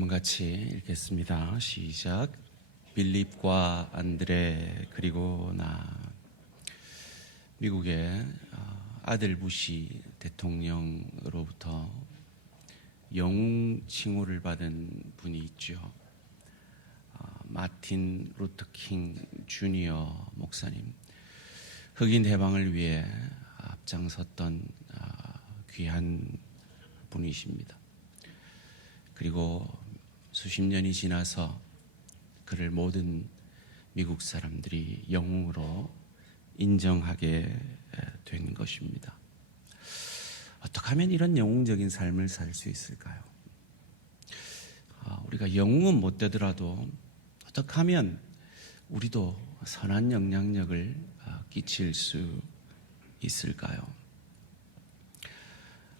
한번 같이 읽겠습니다. 시작. 빌립과 안드레 그리고 나. 미국의 아들 부시 대통령으로부터 영웅 칭호를 받은 분이 있죠. 마틴 루터킹 주니어 목사님. 흑인 해방을 위해 앞장섰던 귀한 분이십니다. 그리고 수십 년이 지나서 그를 모든 미국 사람들이 영웅으로 인정하게 된 것입니다. 어떻게 하면 이런 영웅적인 삶을 살 수 있을까요? 우리가 영웅은 못 되더라도 어떻게 하면 우리도 선한 영향력을 끼칠 수 있을까요?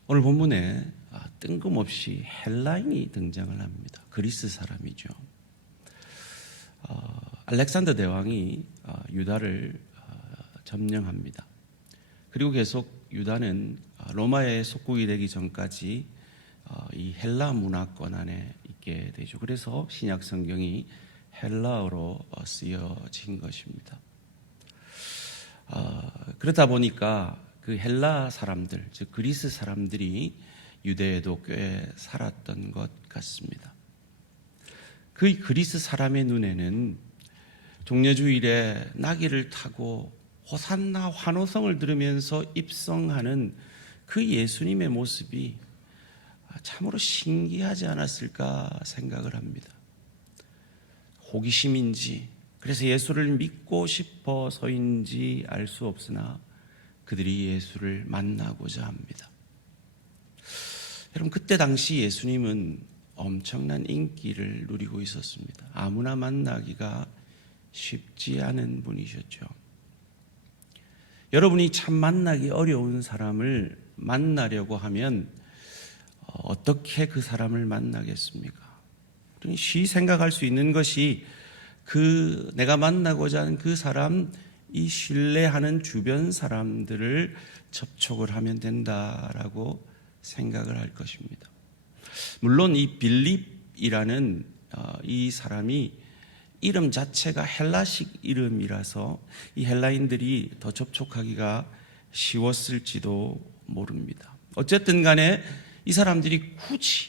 오늘 본문에 뜬금없이 헬라인이 등장을 합니다. 그리스 사람이죠. 알렉산더 대왕이 유다를 점령합니다. 그리고 계속 유다는 로마의 속국이 되기 전까지 이 헬라 문화권 안에 있게 되죠. 그래서 신약 성경이 헬라어로 쓰여진 것입니다. 그러다 보니까 그 헬라 사람들, 즉 그리스 사람들이 유대에도 꽤 살았던 것 같습니다. 그 그리스 사람의 눈에는 종려주일에 나귀를 타고 호산나 환호성을 들으면서 입성하는 그 예수님의 모습이 참으로 신기하지 않았을까 생각을 합니다. 호기심인지 그래서 예수를 믿고 싶어서인지 알 수 없으나 그들이 예수를 만나고자 합니다. 여러분, 그때 당시 예수님은 엄청난 인기를 누리고 있었습니다. 아무나 만나기가 쉽지 않은 분이셨죠. 여러분이 참 만나기 어려운 사람을 만나려고 하면 어떻게 그 사람을 만나겠습니까? 쉬 생각할 수 있는 것이 내가 만나고자 하는 그 사람, 이 신뢰하는 주변 사람들을 접촉을 하면 된다라고 생각을 할 것입니다. 물론 이 빌립이라는 이 사람이 이름 자체가 헬라식 이름이라서 이 헬라인들이 더 접촉하기가 쉬웠을지도 모릅니다. 어쨌든 간에 이 사람들이 굳이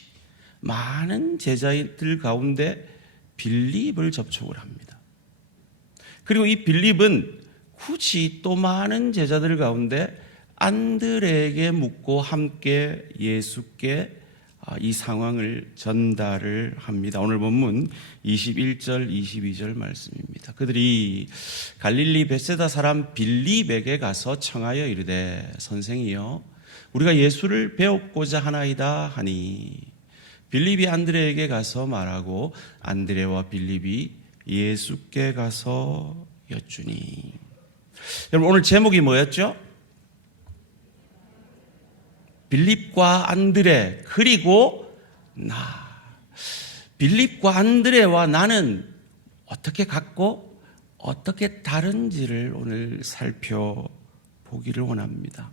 많은 제자들 가운데 빌립을 접촉을 합니다. 그리고 이 빌립은 굳이 또 많은 제자들 가운데 안드레에게 묻고 함께 예수께 이 상황을 전달을 합니다. 오늘 본문 21절 22절 말씀입니다. 그들이 갈릴리 벳세다 사람 빌립에게 가서 청하여 이르되 선생이여 우리가 예수를 배우고자 하나이다 하니 빌립이 안드레에게 가서 말하고 안드레와 빌립이 예수께 가서 여쭈니. 여러분, 오늘 제목이 뭐였죠? 빌립과 안드레 그리고 나. 빌립과 안드레와 나는 어떻게 같고 어떻게 다른지를 오늘 살펴보기를 원합니다.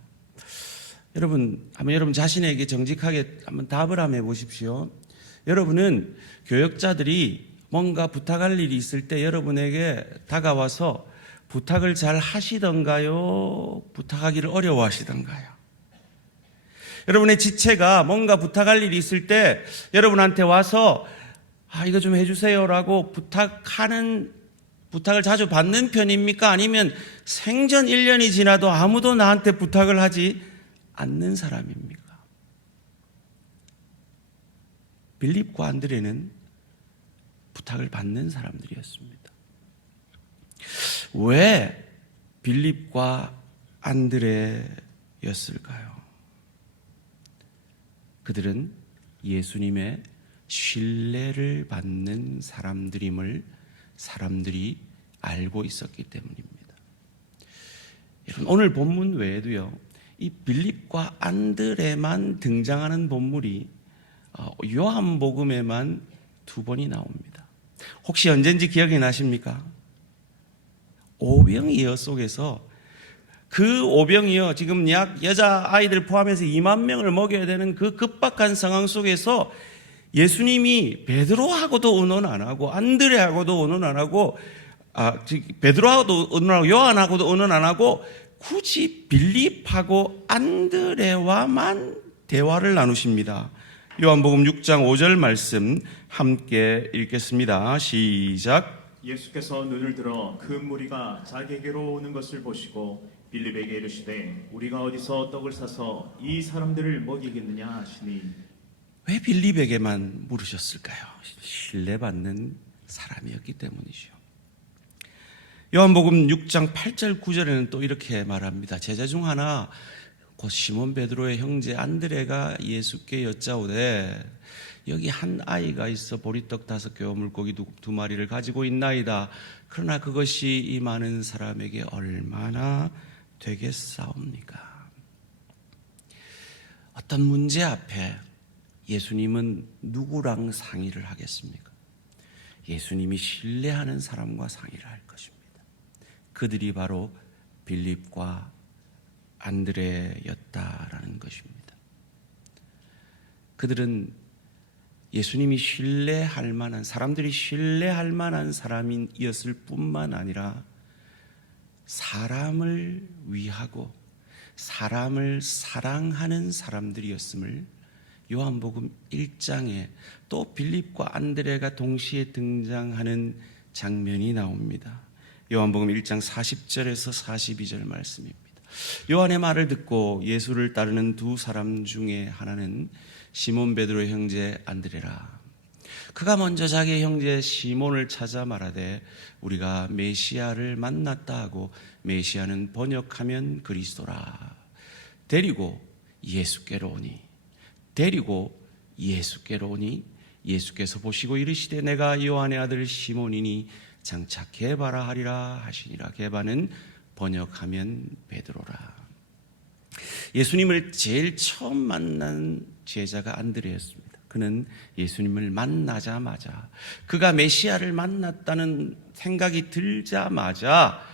여러분, 한번 여러분 자신에게 정직하게 한번 답을 한번 해보십시오. 여러분은 교역자들이 뭔가 부탁할 일이 있을 때 여러분에게 다가와서 부탁을 잘 하시던가요? 부탁하기를 어려워하시던가요? 여러분의 지체가 뭔가 부탁할 일이 있을 때 여러분한테 와서 이거 좀 해주세요라고 부탁을 자주 받는 편입니까? 아니면 생전 1년이 지나도 아무도 나한테 부탁을 하지 않는 사람입니까? 빌립과 안드레는 부탁을 받는 사람들이었습니다. 왜 빌립과 안드레였을까요? 그들은 예수님의 신뢰를 받는 사람들임을 사람들이 알고 있었기 때문입니다. 여러분, 오늘 본문 외에도요, 이 빌립과 안드레만 등장하는 본물이 요한복음에만 2번이 나옵니다. 혹시 언젠지 기억이 나십니까? 오병이어 속에서 그 오병이어 지금 약 여자아이들 포함해서 2만 명을 먹여야 되는 그 급박한 상황 속에서 예수님이 베드로하고도 의논 안 하고 안드레하고도 의논 안 하고 베드로하고도 의논하고 요한하고도 의논 안 하고 굳이 빌립하고 안드레와만 대화를 나누십니다. 요한복음 6장 5절 말씀 함께 읽겠습니다. 시작. 예수께서 눈을 들어 그 무리가 자기에게로 오는 것을 보시고 빌립에게 이르시되 우리가 어디서 떡을 사서 이 사람들을 먹이겠느냐 하시니. 왜 빌립에게만 물으셨을까요? 신뢰받는 사람이었기 때문이죠. 요한복음 6장 8절 9절에는 또 이렇게 말합니다. 제자 중 하나 곧 시몬 베드로의 형제 안드레가 예수께 여짜오되 여기 한 아이가 있어 보리떡 5개와 물고기 2마리를 가지고 있나이다. 그러나 그것이 이 많은 사람에게 얼마나 되겠사옵니까? 어떤 문제 앞에 예수님은 누구랑 상의를 하겠습니까? 예수님이 신뢰하는 사람과 상의를 할 것입니다. 그들이 바로 빌립과 안드레였다라는 것입니다. 그들은 예수님이 신뢰할 만한, 사람들이 신뢰할 만한 사람이었을 뿐만 아니라 사람을 위하고 사람을 사랑하는 사람들이었음을 요한복음 1장에 또 빌립과 안드레가 동시에 등장하는 장면이 나옵니다. 요한복음 1장 40절에서 42절 말씀입니다. 요한의 말을 듣고 예수를 따르는 두 사람 중에 하나는 시몬 베드로의 형제 안드레라. 그가 먼저 자기의 형제 시몬을 찾아 말하되 우리가 메시아를 만났다 하고, 메시아는 번역하면 그리스도라. 데리고 예수께로 오니 예수께서 보시고 이르시되 내가 요한의 아들 시몬이니 장차 게바라 하리라 하시니라. 게바는 번역하면 베드로라. 예수님을 제일 처음 만난 제자가 안드레였습니다. 그는 예수님을 만나자마자, 그가 메시아를 만났다는 생각이 들자마자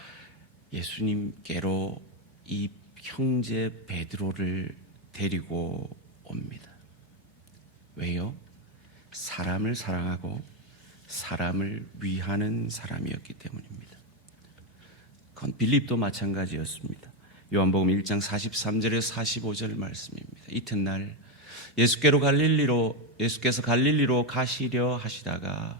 예수님께로 이 형제 베드로를 데리고 옵니다. 왜요? 사람을 사랑하고 사람을 위하는 사람이었기 때문입니다. 그건 빌립도 마찬가지였습니다. 요한복음 1장 43절에서 45절 말씀입니다. 이튿날 예수께서 갈릴리로 가시려 하시다가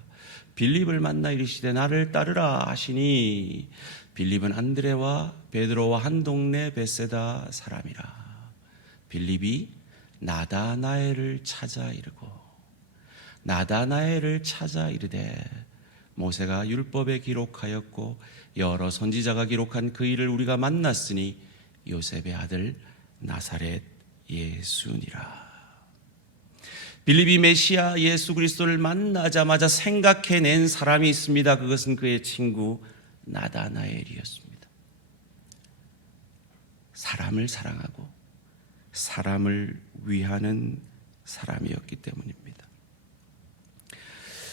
빌립을 만나 이르시되 나를 따르라 하시니, 빌립은 안드레와 베드로와 한 동네 벳세다 사람이라. 빌립이 나다나엘을 찾아 이르되 모세가 율법에 기록하였고 여러 선지자가 기록한 그 일을 우리가 만났으니 요셉의 아들 나사렛 예수니라. 빌립이 메시아 예수 그리스도를 만나자마자 생각해낸 사람이 있습니다. 그것은 그의 친구 나다나엘이었습니다. 사람을 사랑하고 사람을 위하는 사람이었기 때문입니다.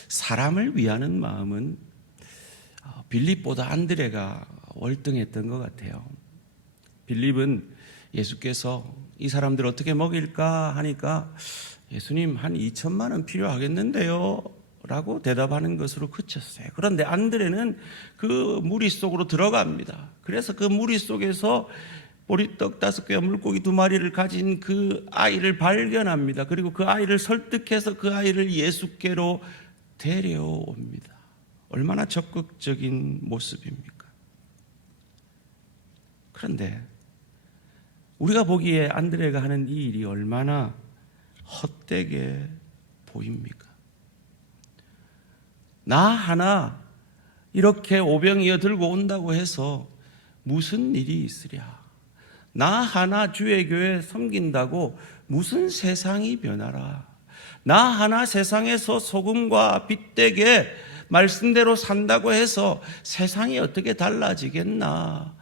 사람을 위하는 마음은 빌립보다 안드레가 월등했던 것 같아요. 빌립은 예수께서 이 사람들 어떻게 먹일까 하니까 예수님 한 2천만 원 필요하겠는데요 라고 대답하는 것으로 그쳤어요. 그런데 안드레는 그 무리 속으로 들어갑니다. 그래서 그 무리 속에서 보리떡 5개와 물고기 2마리를 가진 그 아이를 발견합니다. 그리고 그 아이를 설득해서 그 아이를 예수께로 데려옵니다. 얼마나 적극적인 모습입니까? 그런데 우리가 보기에 안드레가 하는 이 일이 얼마나 헛되게 보입니까? 나 하나 이렇게 오병이어 들고 온다고 해서 무슨 일이 있으랴? 나 하나 주의 교회 섬긴다고 무슨 세상이 변하라? 나 하나 세상에서 소금과 빛되게 말씀대로 산다고 해서 세상이 어떻게 달라지겠나?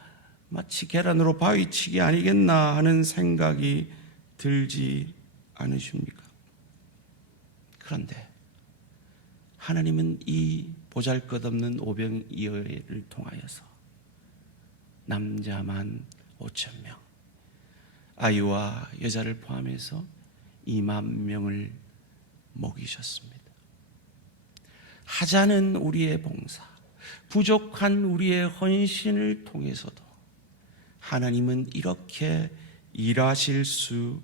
마치 계란으로 바위치기 아니겠나 하는 생각이 들지 않으십니까? 그런데 하나님은 이 보잘것없는 오병이어를 통하여서 남자만 5,000명, 아이와 여자를 포함해서 2만 명을 먹이셨습니다. 하자는 우리의 봉사, 부족한 우리의 헌신을 통해서도 하나님은 이렇게 일하실 수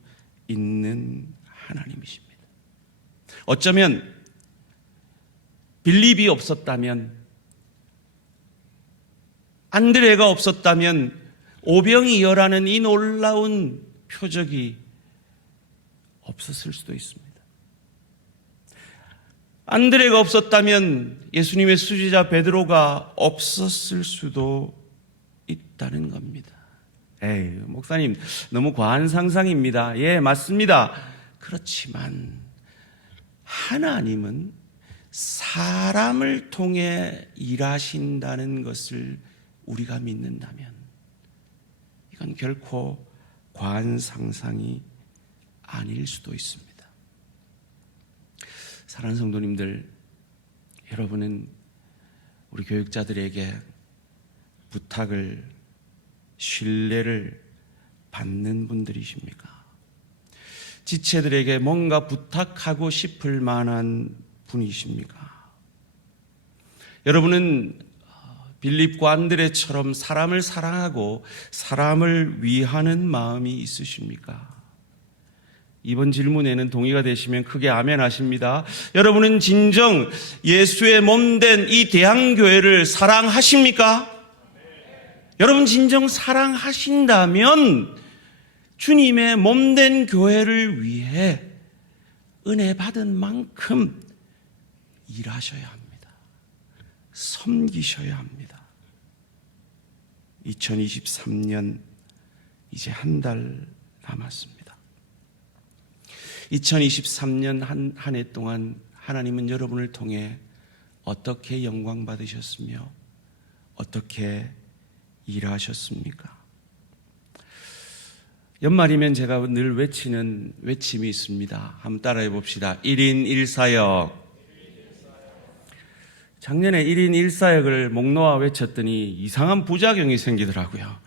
있는 하나님이십니다. 어쩌면 빌립이 없었다면, 안드레가 없었다면 오병이어라는 이 놀라운 표적이 없었을 수도 있습니다. 안드레가 없었다면 예수님의 수제자 베드로가 없었을 수도 있다는 겁니다. 에이, 목사님 너무 과한 상상입니다. 예, 맞습니다. 그렇지만 하나님은 사람을 통해 일하신다는 것을 우리가 믿는다면 이건 결코 과한 상상이 아닐 수도 있습니다. 사랑하는 성도님들, 여러분은 우리 교육자들에게 부탁을, 신뢰를 받는 분들이십니까? 지체들에게 뭔가 부탁하고 싶을 만한 분이십니까? 여러분은 빌립과 안드레처럼 사람을 사랑하고 사람을 위하는 마음이 있으십니까? 이번 질문에는 동의가 되시면 크게 아멘 하십니다. 여러분은 진정 예수의 몸된 이 대한교회를 사랑하십니까? 여러분 진정 사랑하신다면 주님의 몸된 교회를 위해 은혜 받은 만큼 일하셔야 합니다. 섬기셔야 합니다. 2023년 이제 한 달 남았습니다. 2023년 한 해 동안 하나님은 여러분을 통해 어떻게 영광 받으셨으며 어떻게 일하셨습니까? 연말이면 제가 늘 외치는 외침이 있습니다. 한번 따라해 봅시다. 1인 1사역. 작년에 1인 1사역을 목 놓아 외쳤더니 이상한 부작용이 생기더라고요.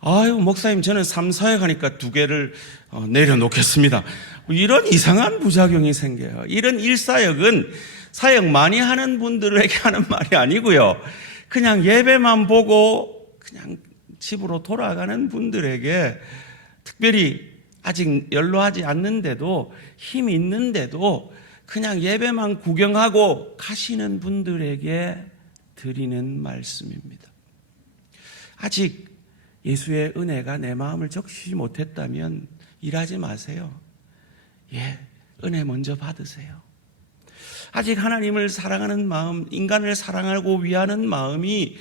아유, 목사님, 저는 3사역 하니까 2개를 내려놓겠습니다. 이런 이상한 부작용이 생겨요. 이런 1사역은 사역 많이 하는 분들에게 하는 말이 아니고요. 그냥 예배만 보고 그냥 집으로 돌아가는 분들에게, 특별히 아직 연로하지 않는데도 힘 있는데도 그냥 예배만 구경하고 가시는 분들에게 드리는 말씀입니다. 아직 예수의 은혜가 내 마음을 적시지 못했다면 일하지 마세요. 예, 은혜 먼저 받으세요. 아직 하나님을 사랑하는 마음, 인간을 사랑하고 위하는 마음이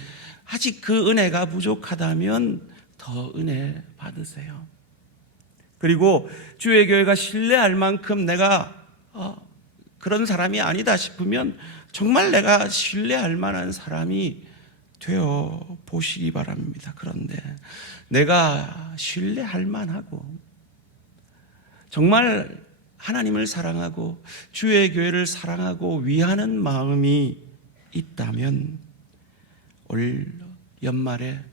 아직 그 은혜가 부족하다면 더 은혜 받으세요. 그리고 주의 교회가 신뢰할 만큼 내가 그런 사람이 아니다 싶으면 정말 내가 신뢰할 만한 사람이 되어 보시기 바랍니다. 그런데 내가 신뢰할 만하고 정말 하나님을 사랑하고 주의 교회를 사랑하고 위하는 마음이 있다면 올 연말에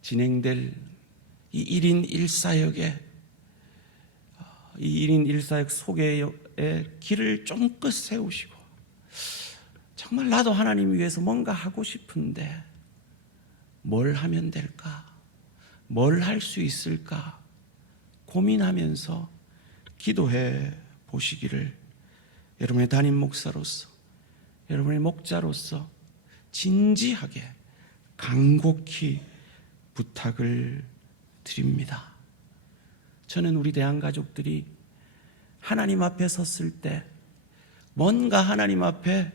진행될 이 1인 1사역에 이 1인 1사역 소개의 길을 쫑긋 세우시고 정말 나도 하나님 위해서 뭔가 하고 싶은데 뭘 하면 될까? 뭘 할 수 있을까? 고민하면서 기도해 보시기를 여러분의 담임 목사로서, 여러분의 목자로서 진지하게 간곡히 부탁을 드립니다. 저는 우리 대한가족들이 하나님 앞에 섰을 때 뭔가 하나님 앞에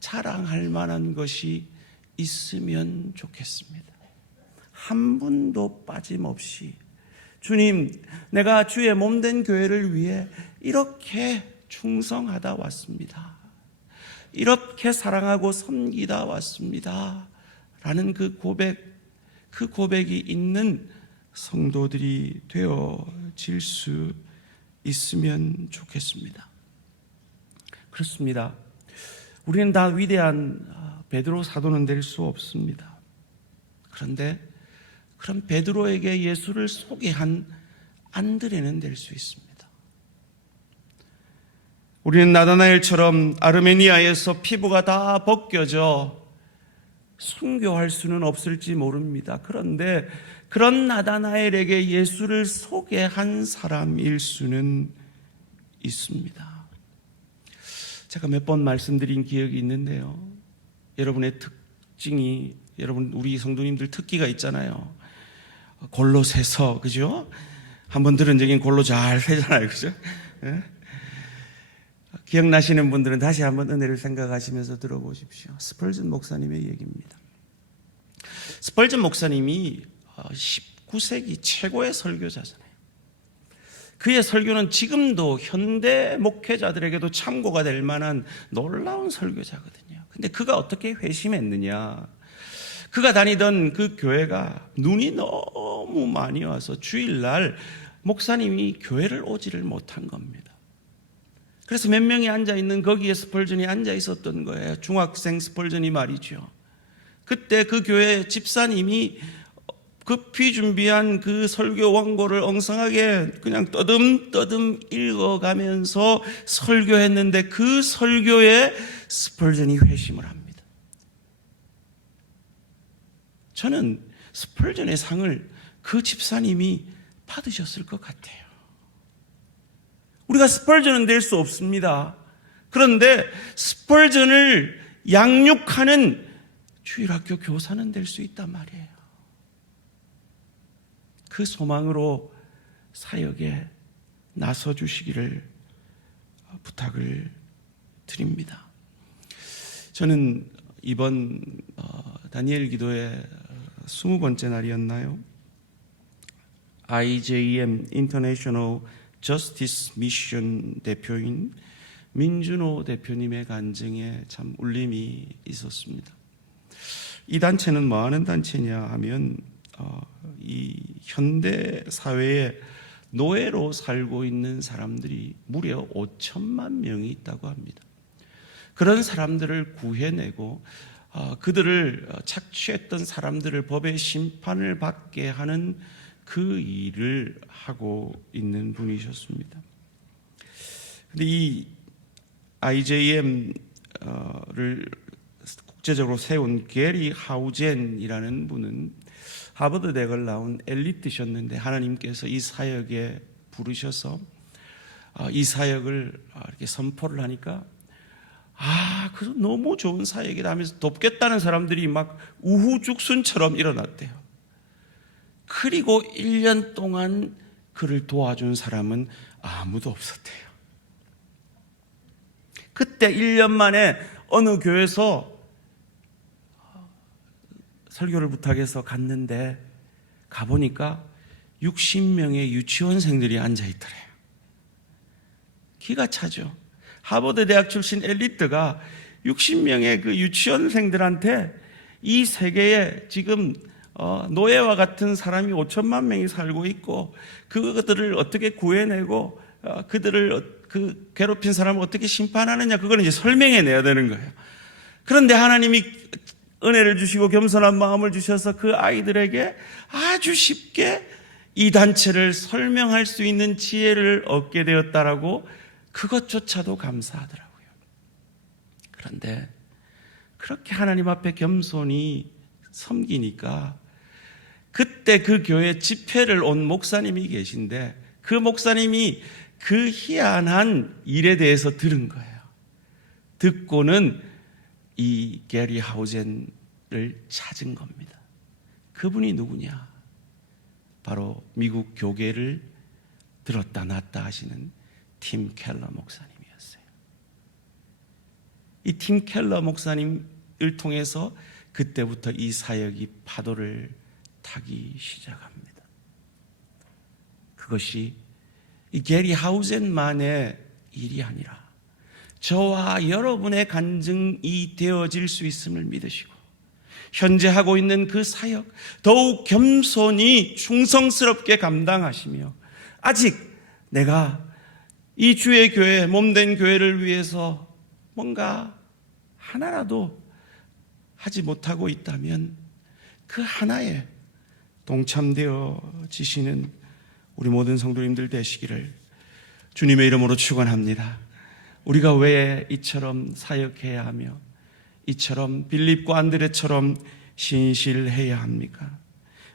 자랑할 만한 것이 있으면 좋겠습니다. 한 분도 빠짐없이 주님, 내가 주의 몸된 교회를 위해 이렇게 충성하다 왔습니다. 이렇게 사랑하고 섬기다 왔습니다. 라는 그 고백이 있는 성도들이 되어질 수 있으면 좋겠습니다. 그렇습니다. 우리는 다 위대한 베드로 사도는 될 수 없습니다. 그런데 그럼 베드로에게 예수를 소개한 안드레는 될 수 있습니다. 우리는 나다나엘처럼 아르메니아에서 피부가 다 벗겨져 순교할 수는 없을지 모릅니다. 그런데 그런 나다나엘에게 예수를 소개한 사람일 수는 있습니다. 제가 몇 번 말씀드린 기억이 있는데요. 여러분의 특징이, 우리 성도님들 특기가 있잖아요. 골로새서, 그죠? 한번 들은 적인 골로 잘 세잖아요, 그죠? 예? 기억나시는 분들은 다시 한번 은혜를 생각하시면서 들어보십시오. 스펄전 목사님의 얘기입니다. 스펄전 목사님이 19세기 최고의 설교자잖아요. 그의 설교는 지금도 현대 목회자들에게도 참고가 될 만한 놀라운 설교자거든요. 근데 그가 어떻게 회심했느냐? 그가 다니던 그 교회가 눈이 너무 많이 와서 주일날 목사님이 교회를 오지를 못한 겁니다. 그래서 몇 명이 앉아있는 거기에 스펄전이 앉아있었던 거예요. 중학생 스펄전이 말이죠. 그때 그 교회 집사님이 급히 준비한 그 설교 원고를 엉성하게 그냥 떠듬떠듬 읽어가면서 설교했는데 그 설교에 스펄전이 회심을 합니다. 저는 스펄전의 상을 그 집사님이 받으셨을 것 같아요. 우리가 스펄전은 될 수 없습니다. 그런데 스펄전을 양육하는 주일학교 교사는 될 수 있단 말이에요. 그 소망으로 사역에 나서 주시기를 부탁을 드립니다. 저는 이번 다니엘 기도의 20번째 날이었나요? IJM International Justice Mission 대표인 민준호 대표님의 간증에 참 울림이 있었습니다. 이 단체는 뭐 하는 단체냐 하면 이 현대 사회에 노예로 살고 있는 사람들이 무려 5천만 명이 있다고 합니다. 그런 사람들을 구해내고 그들을 착취했던 사람들을 법의 심판을 받게 하는 그 일을 하고 있는 분이셨습니다. 근데 이 IJM을 국제적으로 세운 게리 하우젠이라는 분은 하버드 대학을 나온 엘리트셨는데 하나님께서 이 사역에 부르셔서 이 사역을 이렇게 선포를 하니까 그래서 너무 좋은 사역이다 하면서 돕겠다는 사람들이 막 우후죽순처럼 일어났대요. 그리고 1년 동안 그를 도와준 사람은 아무도 없었대요. 그때 1년 만에 어느 교회에서 설교를 부탁해서 갔는데 가보니까 60명의 유치원생들이 앉아있더래요. 기가 차죠. 하버드 대학 출신 엘리트가 60명의 그 유치원생들한테 이 세계에 지금 노예와 같은 사람이 5천만 명이 살고 있고 그들을 어떻게 구해내고 그들을 그 괴롭힌 사람을 어떻게 심판하느냐 그걸 이제 설명해내야 되는 거예요. 그런데 하나님이 은혜를 주시고 겸손한 마음을 주셔서 그 아이들에게 아주 쉽게 이 단체를 설명할 수 있는 지혜를 얻게 되었다라고 그것조차도 감사하더라고요. 그런데 그렇게 하나님 앞에 겸손히 섬기니까 그때 그 교회 집회를 온 목사님이 계신데 그 목사님이 그 희한한 일에 대해서 들은 거예요. 듣고는 이 게리 하우젠을 찾은 겁니다. 그분이 누구냐? 바로 미국 교계를 들었다 놨다 하시는 팀 켈러 목사님이었어요. 이 팀 켈러 목사님을 통해서 그때부터 이 사역이 파도를 타기 시작합니다. 그것이 이 게리 하우젠만의 일이 아니라 저와 여러분의 간증이 되어질 수 있음을 믿으시고 현재 하고 있는 그 사역 더욱 겸손히 충성스럽게 감당하시며 아직 내가 이 주의 교회 몸된 교회를 위해서 뭔가 하나라도 하지 못하고 있다면 그 하나에 동참되어 지시는 우리 모든 성도님들 되시기를 주님의 이름으로 축원합니다. 우리가 왜 이처럼 사역해야 하며 이처럼 빌립과 안드레처럼 신실해야 합니까?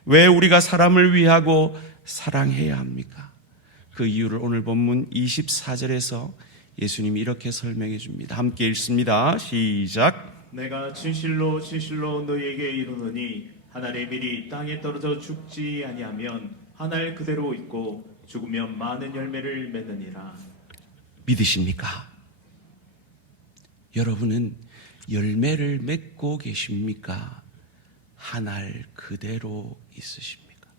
왜 우리가 사람을 위하고 사랑해야 합니까? 그 이유를 오늘 본문 24절에서 예수님이 이렇게 설명해 줍니다. 함께 읽습니다. 시작. 내가 진실로 진실로 너희에게 이르노니 한 알의 밀이 땅에 떨어져 죽지 아니하면 한 알 그대로 있고 죽으면 많은 열매를 맺느니라. 믿으십니까? 여러분은 열매를 맺고 계십니까? 한 알 그대로 있으십니까?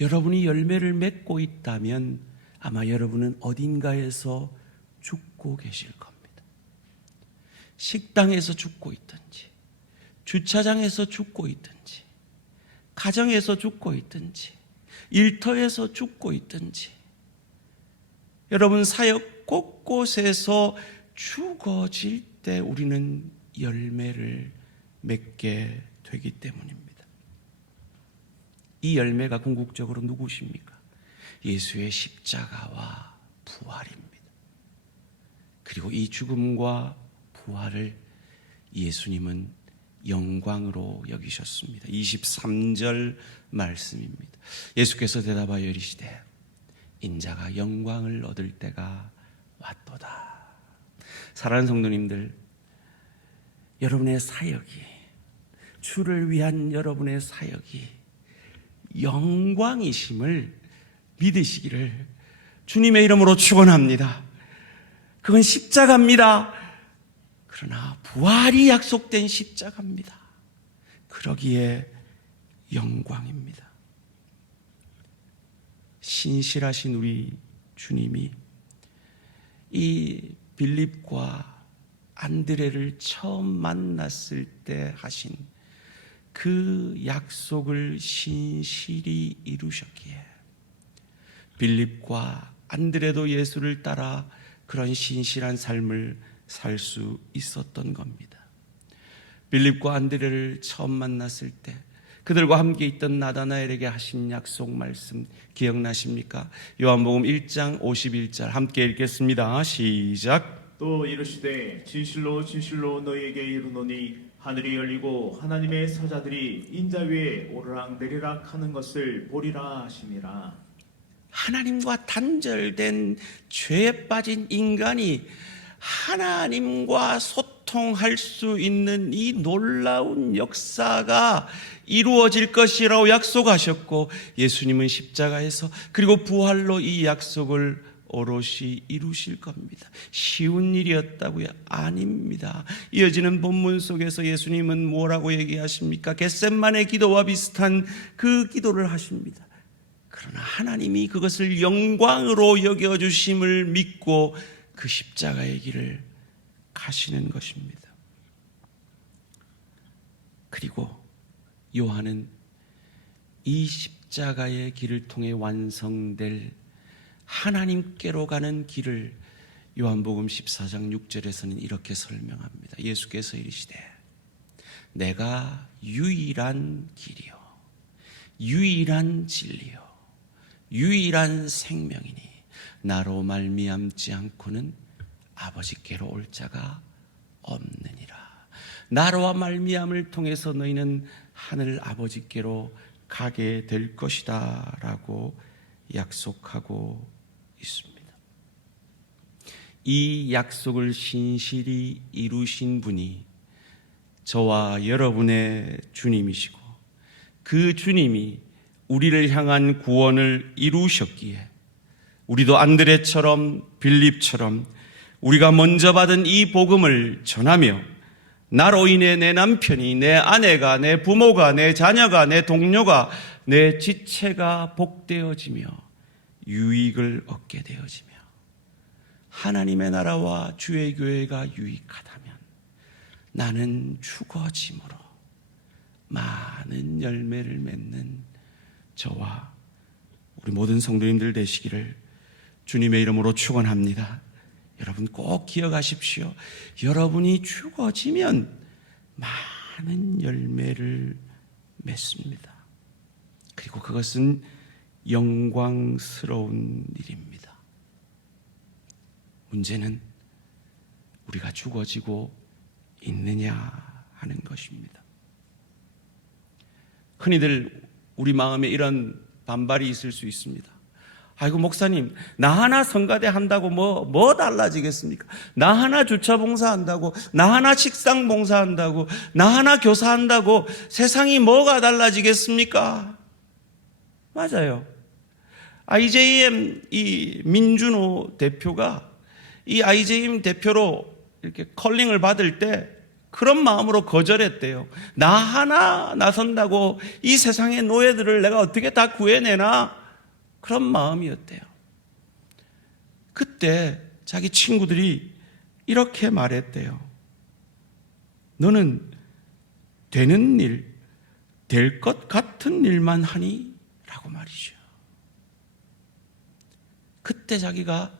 여러분이 열매를 맺고 있다면 아마 여러분은 어딘가에서 죽고 계실 겁니다. 식당에서 죽고 있든지, 주차장에서 죽고 있든지, 가정에서 죽고 있든지, 일터에서 죽고 있든지, 여러분 사역 곳곳에서 죽어질 때 우리는 열매를 맺게 되기 때문입니다. 이 열매가 궁극적으로 누구십니까? 예수의 십자가와 부활입니다. 그리고 이 죽음과 부활을 예수님은 영광으로 여기셨습니다. 23절 말씀입니다. 예수께서 대답하여 이르시되 인자가 영광을 얻을 때가 왔도다. 사랑하는 성도님들, 여러분의 사역이, 주를 위한 여러분의 사역이 영광이심을 믿으시기를 주님의 이름으로 축원합니다. 그건 십자가입니다. 그러나 부활이 약속된 십자가입니다. 그러기에 영광입니다. 신실하신 우리 주님이 이 빌립과 안드레를 처음 만났을 때 하신 그 약속을 신실히 이루셨기에 빌립과 안드레도 예수를 따라 그런 신실한 삶을 살 수 있었던 겁니다. 빌립과 안드레를 처음 만났을 때 그들과 함께 있던 나다나엘에게 하신 약속 말씀 기억나십니까? 요한복음 1장 51절 함께 읽겠습니다. 시작. 또 이르시되 진실로 진실로 너희에게 이르노니 하늘이 열리고 하나님의 사자들이 인자 위에 오르락내리락 하는 것을 보리라 하시니라. 하나님과 단절된 죄에 빠진 인간이 하나님과 소통할 수 있는 이 놀라운 역사가 이루어질 것이라고 약속하셨고, 예수님은 십자가에서 그리고 부활로 이 약속을 오롯이 이루실 겁니다. 쉬운 일이었다고요? 아닙니다. 이어지는 본문 속에서 예수님은 뭐라고 얘기하십니까? 겟셋만의 기도와 비슷한 그 기도를 하십니다. 그러나 하나님이 그것을 영광으로 여겨주심을 믿고 그 십자가의 길을 가시는 것입니다. 그리고 요한은 이 십자가의 길을 통해 완성될 하나님께로 가는 길을 요한복음 14장 6절에서는 이렇게 설명합니다. 예수께서 이르시되 내가 유일한 길이요 유일한 진리요 유일한 생명이니 나로 말미암지 않고는 아버지께로 올 자가 없느니라. 나로 말미암을 통해서 너희는 하늘 아버지께로 가게 될 것이다 라고 약속하고 있습니다. 이 약속을 신실히 이루신 분이 저와 여러분의 주님이시고, 그 주님이 우리를 향한 구원을 이루셨기에 우리도 안드레처럼 빌립처럼 우리가 먼저 받은 이 복음을 전하며 나로 인해 내 남편이, 내 아내가, 내 부모가, 내 자녀가, 내 동료가, 내 지체가 복되어지며 유익을 얻게 되어지며 하나님의 나라와 주의 교회가 유익하다면 나는 죽어짐으로 많은 열매를 맺는 저와 우리 모든 성도님들 되시기를 주님의 이름으로 축원합니다. 여러분 꼭 기억하십시오. 여러분이 죽어지면 많은 열매를 맺습니다. 그리고 그것은 영광스러운 일입니다. 문제는 우리가 죽어지고 있느냐 하는 것입니다. 흔히들 우리 마음에 이런 반발이 있을 수 있습니다. 아이고 목사님, 나 하나 성가대 한다고 뭐 달라지겠습니까? 나 하나 주차 봉사한다고, 나 하나 식당 봉사한다고, 나 하나 교사한다고 세상이 뭐가 달라지겠습니까? 맞아요. IJM 이 민준호 대표가 이 IJM 대표로 이렇게 컬링을 받을 때 그런 마음으로 거절했대요. 나 하나 나선다고 이 세상의 노예들을 내가 어떻게 다 구해내나? 그런 마음이었대요. 그때 자기 친구들이 이렇게 말했대요. 너는 되는 일, 될 것 같은 일만 하니? 라고 말이죠. 그때 자기가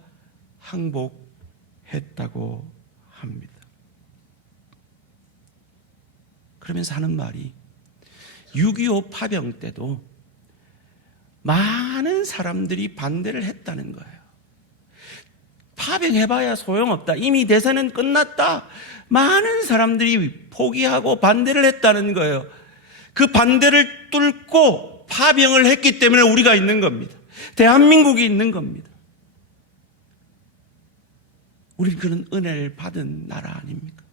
항복했다고 합니다. 그러면서 하는 말이 6.25 파병 때도 많은 사람들이 반대를 했다는 거예요. 파병해봐야 소용없다. 이미 대선은 끝났다. 많은 사람들이 포기하고 반대를 했다는 거예요. 그 반대를 뚫고 파병을 했기 때문에 우리가 있는 겁니다. 대한민국이 있는 겁니다. 우리는 그런 은혜를 받은 나라 아닙니까?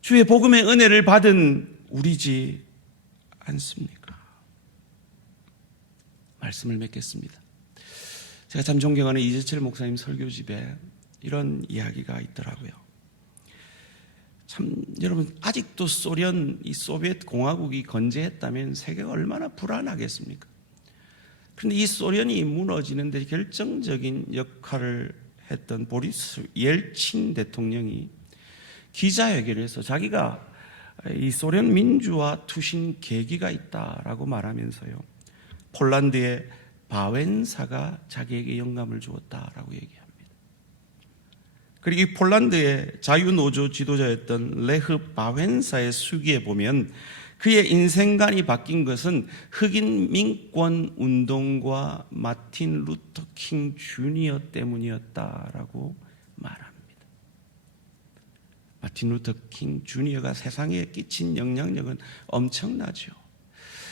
주의 복음의 은혜를 받은 우리지 않습니까? 말씀을 맺겠습니다. 제가 참 존경하는 이재철 목사님 설교집에 이런 이야기가 있더라고요. 참 여러분, 아직도 이 소비에트 공화국이 건재했다면 세계가 얼마나 불안하겠습니까? 그런데 이 소련이 무너지는 데 결정적인 역할을 했던 보리스 옐친 대통령이 기자회견에서 자기가 이 소련 민주화 투신 계기가 있다라고 말하면서요, 폴란드의 바웬사가 자기에게 영감을 주었다라고 얘기합니다. 그리고 이 폴란드의 자유노조 지도자였던 레흐 바웬사의 수기에 보면 그의 인생관이 바뀐 것은 흑인 민권 운동과 마틴 루터 킹 주니어 때문이었다라고 말합니다. 마틴 루터 킹 주니어가 세상에 끼친 영향력은 엄청나죠.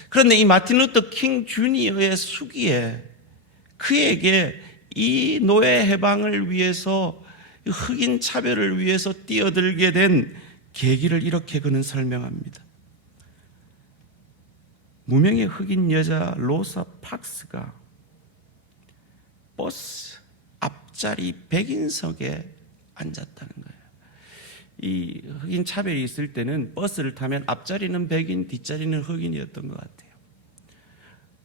그런데 이 마틴 루터 킹 주니어의 수기에 그에게 이 노예 해방을 위해서, 흑인 차별을 위해서 뛰어들게 된 계기를 이렇게 그는 설명합니다. 무명의 흑인 여자 로사 박스가 버스 앞자리 백인석에 앉았다는 거예요. 이 흑인 차별이 있을 때는 버스를 타면 앞자리는 백인, 뒷자리는 흑인이었던 것 같아요.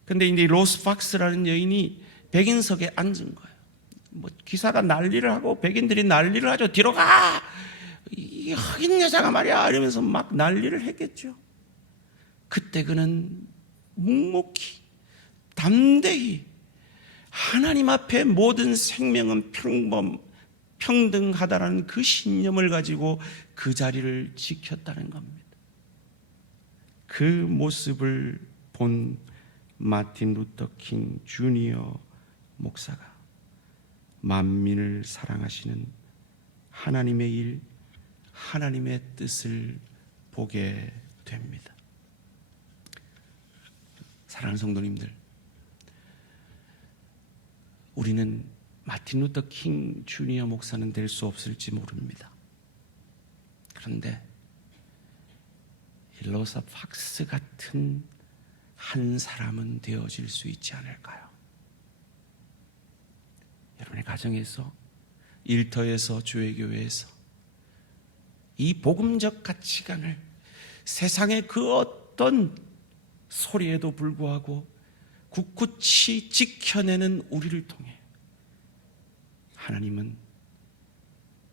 근데 이제 로스 박스라는 여인이 백인석에 앉은 거예요. 기사가 난리를 하고 백인들이 난리를 하죠. 뒤로 가! 이 흑인 여자가 말이야! 이러면서 막 난리를 했겠죠. 그때 그는 묵묵히 담대히 하나님 앞에 모든 생명은 평등하다라는 그 신념을 가지고 그 자리를 지켰다는 겁니다. 그 모습을 본 마틴 루터 킹 주니어 목사가 만민을 사랑하시는 하나님의 일, 하나님의 뜻을 보게 됩니다. 사랑하는 성도님들, 우리는 마틴 루터 킹 주니어 목사는 될 수 없을지 모릅니다. 그런데 로사 박스 같은 한 사람은 되어질 수 있지 않을까요? 여러분의 가정에서, 일터에서, 주의교회에서 이 복음적 가치관을 세상의 그 어떤 소리에도 불구하고 굳굳이 지켜내는 우리를 통해 하나님은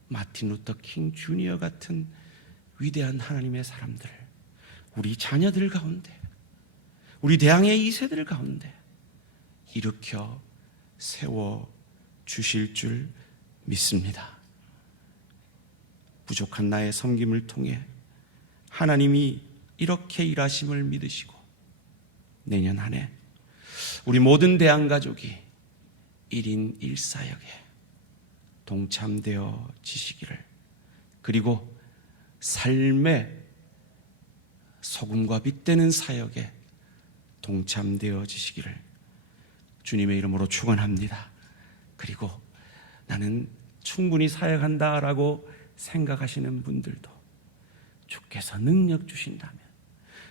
마틴 루터 킹 주니어 같은 위대한 하나님의 사람들을 우리 자녀들 가운데, 우리 대항의 2세들 가운데 일으켜 세워 주실 줄 믿습니다. 부족한 나의 섬김을 통해 하나님이 이렇게 일하심을 믿으시고 내년 한 해 우리 모든 대항가족이 1인 1사역에 동참되어 지시기를 그리고 삶의 소금과 빛 되는 사역에 동참되어지시기를 주님의 이름으로 축원합니다. 그리고 나는 충분히 사역한다라고 생각하시는 분들도 주께서 능력 주신다면,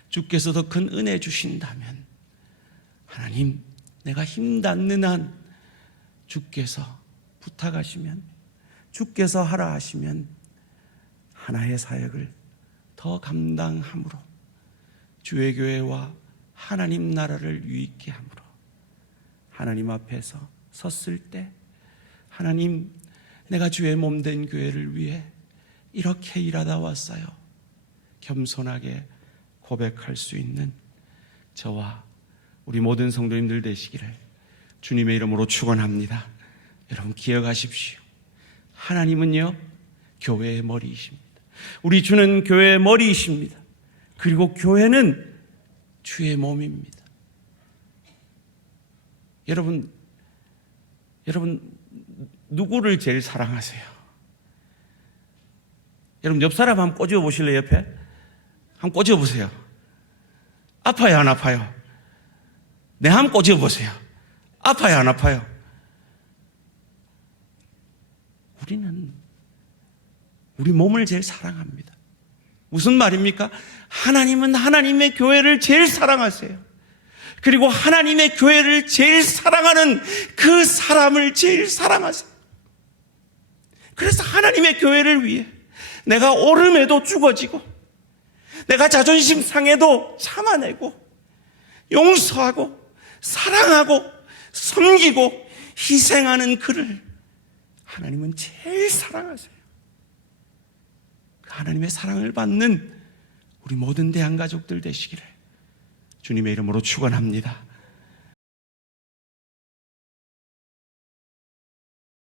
주께서 더 큰 은혜 주신다면, 하나님 내가 힘 닿는 한 주께서 부탁하시면, 주께서 하라 하시면 하나의 사역을 더 감당함으로 주의 교회와 하나님 나라를 유익케 함으로 하나님 앞에서 섰을 때, 하나님 내가 주의 몸된 교회를 위해 이렇게 일하다 왔어요, 겸손하게 고백할 수 있는 저와 우리 모든 성도님들 되시기를 주님의 이름으로 축원합니다. 여러분 기억하십시오. 하나님은요 교회의 머리이십니다. 우리 주는 교회의 머리이십니다. 그리고 교회는 주의 몸입니다. 여러분 누구를 제일 사랑하세요? 여러분 옆 사람 한번 꼬집어 보실래요? 옆에 한번 꼬집어 보세요. 아파요 안 아파요? 네, 한번 꼬집어 보세요. 아파요 안 아파요? 우리는 우리 몸을 제일 사랑합니다. 무슨 말입니까? 하나님은 하나님의 교회를 제일 사랑하세요. 그리고 하나님의 교회를 제일 사랑하는 그 사람을 제일 사랑하세요. 그래서 하나님의 교회를 위해 내가 오름에도 죽어지고, 내가 자존심 상해도 참아내고, 용서하고, 사랑하고, 섬기고, 희생하는 그를 하나님은 제일 사랑하세요. 그 하나님의 사랑을 받는 우리 모든 대한가족들 되시기를 주님의 이름으로 축원합니다.